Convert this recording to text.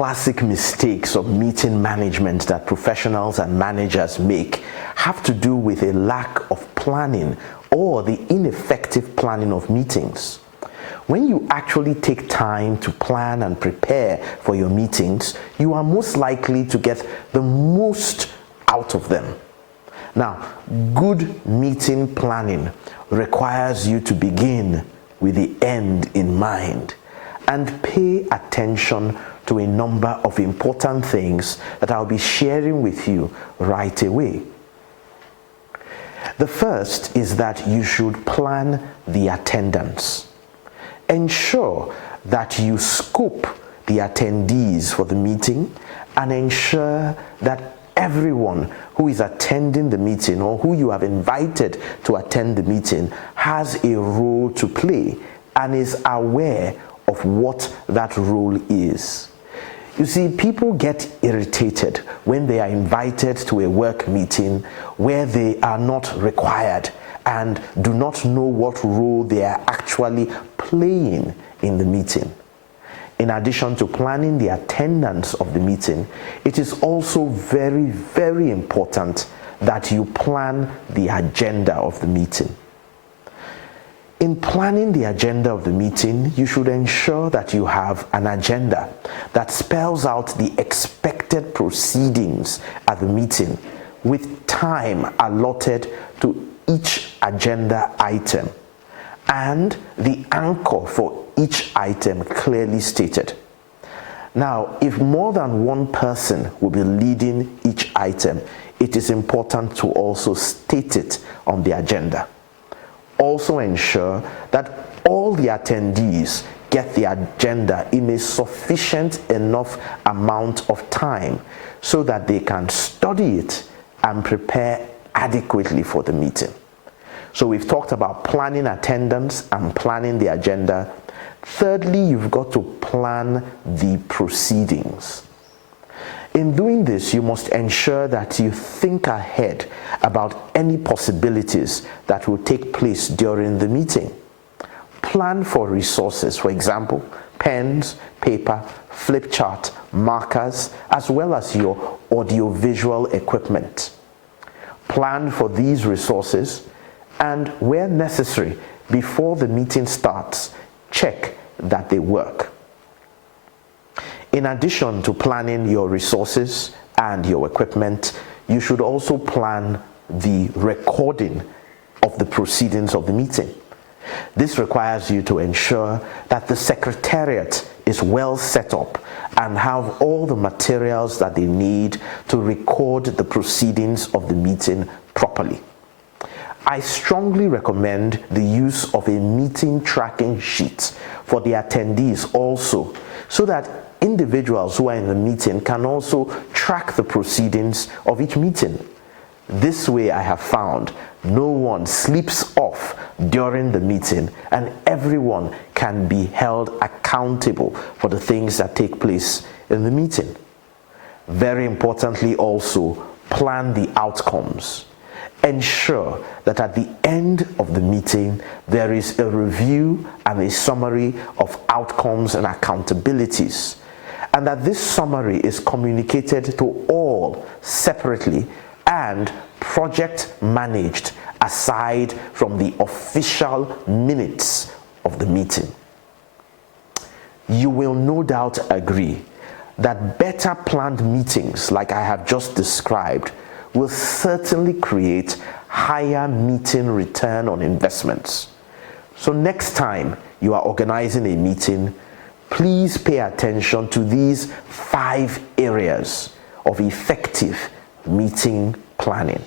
classic mistakes of meeting management that professionals and managers make have to do with a lack of planning or the ineffective planning of meetings. When you actually take time to plan and prepare for your meetings, you are most likely to get the most out of them. Now, good meeting planning requires you to begin with the end in mind and pay attention to a number of important things that I'll be sharing with you right away. The first is that you should plan the attendance. Ensure that you scope the attendees for the meeting and ensure that everyone who is attending the meeting or who you have invited to attend the meeting has a role to play and is aware of what that role is. You see, people get irritated when they are invited to a work meeting where they are not required and do not know what role they are actually playing in the meeting. In addition to planning the attendance of the meeting, it is also very, very important that you plan the agenda of the meeting. In planning the agenda of the meeting, you should ensure that you have an agenda that spells out the expected proceedings at the meeting with time allotted to each agenda item and the anchor for each item clearly stated. Now, if more than one person will be leading each item, it is important to also state it on the agenda. Also ensure that all the attendees get the agenda in a sufficient enough amount of time so that they can study it and prepare adequately for the meeting. So we've talked about planning attendance and planning the agenda. Thirdly, you've got to plan the proceedings. In doing this, you must ensure that you think ahead about any possibilities that will take place during the meeting. Plan for resources, for example, pens, paper, flip chart, markers, as well as your audiovisual equipment. Plan for these resources and, where necessary, before the meeting starts, check that they work. In addition to planning your resources and your equipment, you should also plan the recording of the proceedings of the meeting. This requires you to ensure that the secretariat is well set up and have all the materials that they need to record the proceedings of the meeting properly. I strongly recommend the use of a meeting tracking sheet for the attendees also, so that individuals who are in the meeting can also track the proceedings of each meeting. This way, I have found, no one sleeps off during the meeting and everyone can be held accountable for the things that take place in the meeting. Very importantly also, plan the outcomes. Ensure that at the end of the meeting, there is a review and a summary of outcomes and accountabilities, and that this summary is communicated to all separately and project managed aside from the official minutes of the meeting. You will no doubt agree that better planned meetings, like I have just described, will certainly create higher meeting return on investments. So next time you are organizing a meeting, please pay attention to these 5 areas of effective meeting planning.